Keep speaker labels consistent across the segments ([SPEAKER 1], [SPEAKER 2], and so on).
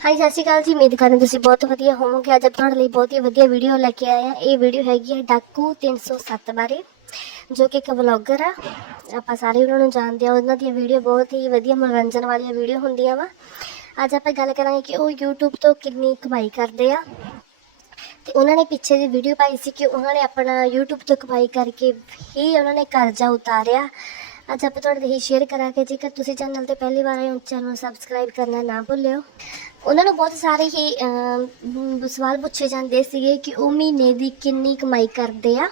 [SPEAKER 1] High ਸਤਿ ਸ਼੍ਰੀ ਅਕਾਲ ਜੀ। ਉਮੀਦ ਕਰਦੇ ਤੁਸੀਂ ਬਹੁਤ ਵਧੀਆ ਹੋਵੋਗੇ। ਅੱਜ ਆਪਾਂ ਤੁਹਾਡੇ ਲਈ ਬਹੁਤ ਹੀ ਵਧੀਆ ਵੀਡੀਓ ਲੈ ਕੇ ਆਏ ਆ ਇਹ ਵੀਡੀਓ ਹੈਗੀ ਹੈ ਡਾਕੂ 307 ਬਾਰੇ, ਜੋ ਕਿ ਇੱਕ ਵਲੌਗਰ ਆ। ਆਪਾਂ ਸਾਰੇ ਉਹਨਾਂ ਨੂੰ ਜਾਣਦੇ ਆ ਉਹਨਾਂ ਦੀਆਂ ਵੀਡੀਓ ਬਹੁਤ ਹੀ ਵਧੀਆ ਮਨੋਰੰਜਨ ਵਾਲੀਆਂ ਵੀਡੀਓ ਹੁੰਦੀਆਂ ਵਾ। ਅੱਜ ਆਪਾਂ ਗੱਲ ਕਰਾਂਗੇ ਕਿ ਉਹ YouTube ਤੋਂ ਕਿੰਨੀ ਕਮਾਈ ਕਰਦੇ ਆ। ਤੇ ਉਹਨਾਂ ਨੇ ਪਿੱਛੇ ਦੀ ਵੀਡੀਓ ਪਾਈ ਸੀ ਕਿ ਉਹਨਾਂ ਨੇ ਆਪਣਾ YouTube ਤੋਂ ਕਮਾਈ ਕਰਕੇ ਹੀ ਉਹਨਾਂ ਨੇ ਕਰਜ਼ਾ ਉਤਾਰਿਆ। ਅੱਜ ਆਪਾਂ ਤੁਹਾਡੇ ਲਈ ਸ਼ੇਅਰ ਕਰਾਂਗੇ। ਜੇਕਰ ਤੁਸੀਂ ਚੈਨਲ ਤੇ ਪਹਿਲੀ ਵਾਰ ਆਏ ਹੋ, ਚੈਨਲ ਨੂੰ ਸਬਸਕ੍ਰਾਈਬ ਕਰਨਾ ਨਾ ਭੁੱਲਿਓ। ਉਹਨਾਂ ਨੂੰ ਬਹੁਤ ਸਾਰੇ ਹੀ ਅਮ, ਸਵਾਲ ਪੁੱਛੇ ਜਾਂਦੇ ਸੀਗੇ ਕਿ ਉਹ ਮਹੀਨੇ ਦੀ ਕਿੰਨੀ ਕਮਾਈ ਕਰਦੇ ਆ।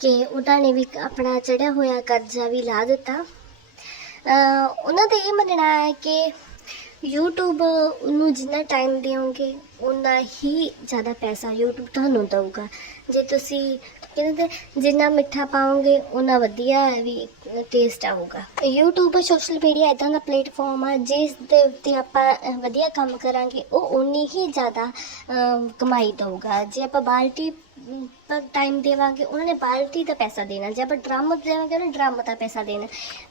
[SPEAKER 1] ਕਿ ਉਹਨਾਂ ਨੇ ਵੀ ਆਪਣਾ ਚੜਿਆ ਹੋਇਆ ਕਰਜ਼ਾ ਵੀ ਲਾ ਦਿੱਤਾ। ਅਹ ਉਹਨਾਂ ਦਾ ਇਹ ਮੰਨਣਾ ਹੈ ਕਿ YouTube ਨੂੰ ਜਿੰਨਾ ਟਾਈਮ ਦਿਓਗੇ ਉਨਾ ਹੀ ਜ਼ਿਆਦਾ ਪੈਸਾ YouTube ਤੁਹਾਨੂੰ ਦਊਗਾ। ਜੇ ਤੁਸੀਂ ਕਹਿੰਦੇ ਜਿੰਨਾ ਮਿੱਠਾ ਪਾਓਗੇ ਉਨਾ ਵਧੀਆ ਵੀ ਟੇਸਟ ਆਊਗਾ। YouTube ਸੋਸ਼ਲ ਮੀਡੀਆ ਇਦਾਂ ਦਾ ਪਲੇਟਫਾਰਮ ਆ, ਜਿਸ ਦੇ ਉੱਤੇ ਆਪਾਂ ਵਧੀਆ ਕੰਮ ਕਰਾਂਗੇ, ਉਹ ਉਨੀ ਹੀ ਜ਼ਿਆਦਾ ਕਮਾਈ ਦਊਗਾ। ਜੇ ਆਪਾਂ ਬਾਲਟੀ ਅਮ, ਟਾਈਮ ਦੇਵਾਂਗੇ ਉਹਨਾਂ ਨੇ ਬਾਲਟੀ ਦਾ ਪੈਸਾ ਦੇਣਾ ਜੇ ਆਪਾਂ ਡਰਮ ਦੇਵਾਂਗੇ ਉਹਨੇ ਡਰਮ ਦਾ ਪੈਸਾ ਦੇਣਾ।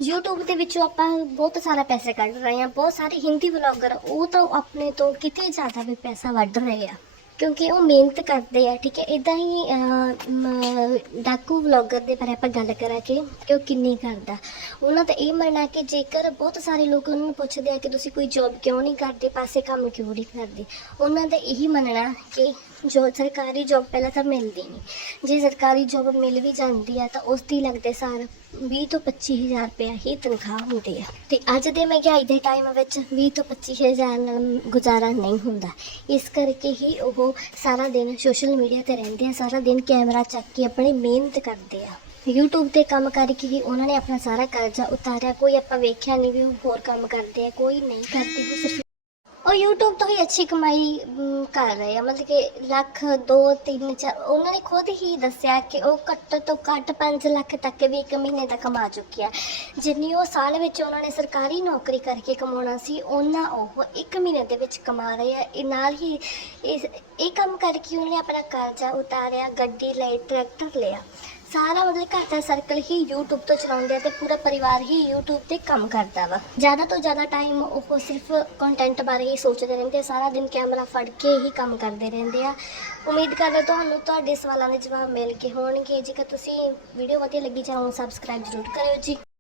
[SPEAKER 1] YouTube ਦੇ ਵਿੱਚੋਂ ਆਪਾਂ ਬਹੁਤ ਸਾਰਾ ਪੈਸੇ ਕੱਢ ਰਹੇ ਹਾਂ ਬਹੁਤ ਸਾਰੇ ਹਿੰਦੀ ਵਲੌਗਰ ਉਹ ਤਾਂ ਆਪਣੇ ਤੋਂ ਕਿਤੇ ਜ਼ਿਆਦਾ ਵੀ ਪੈਸਾ ਵੱਢ ਰਹੇ ਆ। ਕਿਉਂਕਿ ਉਹ ਮਿਹਨਤ ਕਰਦੇ ਆ, ਠੀਕ ਹੈ? ਇਦਾਂ ਹੀ ਡਾਕੂ ਵਲੌਗਰ ਦੇ ਬਾਰੇ ਆਪਾਂ ਗੱਲ ਕਰਾਂਗੇ ਕਿ ਉਹ ਕਿੰਨੀ ਕਰਦਾ। ਉਹਨਾਂ ਦਾ ਇਹ ਮੰਨਣਾ ਕਿ ਜੇਕਰ ਬਹੁਤ ਸਾਰੇ ਲੋਕ ਉਹਨਾਂ ਨੂੰ ਪੁੱਛਦੇ ਆ ਕਿ ਤੁਸੀਂ ਕੋਈ ਜੌਬ ਕਿਉਂ ਨਹੀਂ ਕਰਦੇ, ਪਾਸੇ ਕੰਮ ਕਿਉਂ ਨਹੀਂ ਕਰਦੇ, ਉਹਨਾਂ ਦਾ ਇਹੀ ਮੰਨਣਾ ਕਿ ਜੋ ਸਰਕਾਰੀ ਜੌਬ ਪਹਿਲਾਂ ਤਾਂ ਮਿਲਦੀ ਨਹੀਂ। ਜੇ ਸਰਕਾਰੀ ਜੌਬ ਮਿਲ ਵੀ ਜਾਂਦੀ ਆ ਤਾਂ ਉਸ ਦੀ ਲੱਗਦੇ ਸਾਰ 20 ਤੋਂ 25000 ਰੁਪਇਆ ਹੀ ਤਨਖਾਹ ਹੁੰਦੀ ਆ। ਤੇ ਅੱਜ ਦੇ ਮਹਿੰਗਾਈ ਦੇ ਟਾਈਮ ਵਿੱਚ 20 ਤੋਂ 25000 ਨਾਲ ਗੁਜ਼ਾਰਾ ਨਹੀਂ ਹੁੰਦਾ। ਇਸ ਕਰਕੇ ਹੀ ਉਹ ਸਾਰਾ ਦਿਨ ਸੋਸ਼ਲ ਮੀਡੀਆ ਤੇ ਰਹਿੰਦੇ ਆ, ਸਾਰਾ ਦਿਨ ਕੈਮਰਾ ਚੱਕ ਕੇ ਆਪਣੀ ਮਿਹਨਤ ਕਰਦੇ ਆ। YouTube ਤੇ ਕੰਮ ਕਰਕੇ ਹੀ ਉਹਨਾਂ ਨੇ ਆਪਣਾ ਸਾਰਾ ਕਰਜ਼ਾ ਉਤਾਰਿਆ। ਕੋਈ ਆਪਾਂ ਵੇਖਿਆ ਨਹੀਂ ਵੀ ਉਹ ਹੋਰ ਕੰਮ ਕਰਦੇ ਆ, ਕੋਈ ਨਹੀਂ ਕਰਦੇ, ਉਹ ਸਿਰਫ ਉਹ YouTube ਤੋਂ ਹੀ ਅੱਛੀ ਕਮਾਈ ਅਮ, ਕਰ ਰਹੇ ਆ ਮਤਲਬ ਕਿ ਲੱਖ 2 3 4 ਉਹਨਾਂ ਨੇ ਖੁਦ ਹੀ ਦੱਸਿਆ ਕਿ ਉਹ ਘੱਟ ਤੋਂ ਘੱਟ 5 ਲੱਖ ਤੱਕ ਵੀ ਇੱਕ ਮਹੀਨੇ ਦਾ ਕਮਾ ਚੁੱਕੇ ਆ। ਜਿੰਨੀ ਉਹ ਸਾਲ ਵਿੱਚ ਉਹਨਾਂ ਨੇ ਸਰਕਾਰੀ ਨੌਕਰੀ ਕਰਕੇ ਕਮਾਉਣਾ ਸੀ ਉਹਨਾਂ ਉਹ ਇੱਕ ਮਹੀਨੇ ਦੇ ਵਿੱਚ ਕਮਾ ਰਹੇ ਆ। ਇਹ ਨਾਲ ਹੀ ਇਸ ਇਹ ਕੰਮ ਕਰਕੇ ਉਹਨਾਂ ਨੇ ਆਪਣਾ ਕਰਜ਼ਾ ਉਤਾਰਿਆ ਗੱਡੀ ਲਈ ਟਰੈਕਟਰ ਲਿਆ। ਸਾਰਾ ਮਤਲਬ ਘਰ ਦਾ ਸਰਕਲ ਹੀ YouTube ਤੋਂ ਚਲਾਉਂਦੇ ਆ ਤੇ ਪੂਰਾ ਪਰਿਵਾਰ ਹੀ YouTube ਤੇ ਕੰਮ ਕਰਦਾ ਵਾ। ਜ਼ਿਆਦਾ ਤੋਂ ਜ਼ਿਆਦਾ ਟਾਈਮ ਉਹ ਸਿਰਫ ਕੰਟੈਂਟ ਬਾਰੇ ਹੀ ਸੋਚਦੇ ਰਹਿੰਦੇ ਆ, ਸਾਰਾ ਦਿਨ ਕੈਮਰਾ ਫੜ ਕੇ ਹੀ ਕੰਮ ਕਰਦੇ ਰਹਿੰਦੇ ਆ। ਉਮੀਦ ਕਰਦਾ ਤੁਹਾਨੂੰ ਤੁਹਾਡੇ ਸਵਾਲਾਂ ਦੇ ਜਵਾਬ ਮਿਲ ਗਏ ਹੋਣਗੇ। ਜੇਕਰ ਤੁਸੀਂ ਵੀਡੀਓ ਵਧੀਆ ਲੱਗੀ ਚੈਨਲ ਸਬਸਕ੍ਰਾਈਬ ਜ਼ਰੂਰ ਕਰਿਓ ਜੀ।